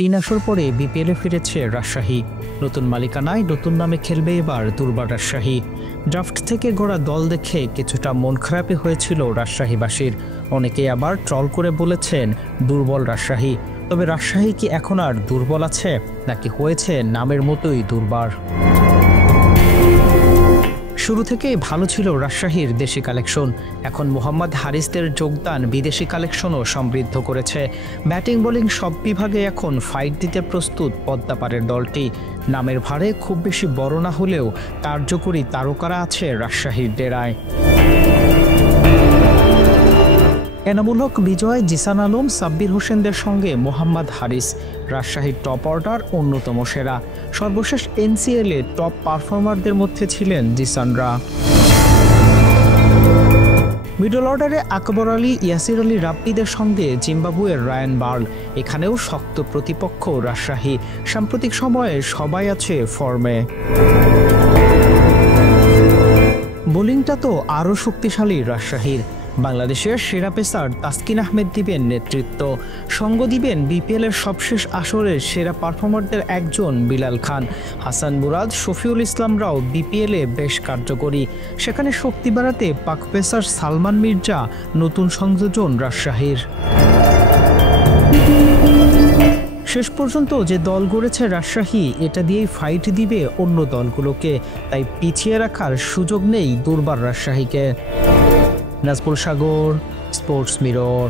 3 আসর পরে বিপিএলে ফিরেছে রাজশাহী। নতুন মালিকানায় নতুন নামে খেলবে এবার দুর্বার রাজশাহী। ড্রাফট থেকে গড়া দল দেখে কিছুটা মন খারাপই হয়েছিল রাজশাহীবাসীর। অনেকেই আবার ট্রল করে বলেছেন দুর্বল রাজশাহী। তবে রাজশাহী কি এখন আর দুর্বল আছে, নাকি হয়েছে নামের মতোই দুর্বার? শুরু থেকেই ভালো ছিল রাজশাহীর দেশি কালেকশন। এখন মোহাম্মদ হারিসদের যোগদান বিদেশি কালেকশনও সমৃদ্ধ করেছে। ব্যাটিং বোলিং সব বিভাগে এখন ফাইট দিতে প্রস্তুত পদ্মাপাড়ের দলটি। নামের ভারে খুব বেশি বড় না হলেও কার্যকরী তারকারা আছে রাজশাহীর ডেরায়। এনামুল হক বিজয়, জিসান আলম, সাব্বির হোসেনদের সঙ্গে মোহাম্মদ হারিস রাজশাহীর টপ অর্ডার অন্যতম সেরা। সর্বশেষ এনসিএলে টপ পারফর্মারদের মধ্যে ছিলেন জিসানরা। মিডল অর্ডারে আকবর আলী, ইয়াসির আলী রাব্বিদের সঙ্গে জিম্বাবুয়ের রায়ান বার্ল। এখানেও শক্ত প্রতিপক্ষ রাজশাহী। সাম্প্রতিক সময়ে সবাই আছে ফর্মে। বোলিংটা তো আরও শক্তিশালী রাজশাহীর। বাংলাদেশের সেরা পেসার তাসকিন আহমেদ দিবেন নেতৃত্ব। সঙ্গ দিবেন বিপিএলের সবশেষ আসরের সেরা পারফর্মারদের একজন বিলাল খান। হাসান মুরাদ, শফিউল ইসলামরাও বিপিএলে বেশ কার্যকরী। সেখানে শক্তি বাড়াতে পাক পেসার সালমান মির্জা নতুন সংযোজন রাজশাহীর। শেষ পর্যন্ত যে দল গড়েছে রাজশাহী, এটা দিয়েই ফাইট দিবে অন্য দলগুলোকে। তাই পিছিয়ে রাখার সুযোগ নেই দুর্বার রাজশাহীকে। নাজমুল সাগর, স্পোর্টস মিরর।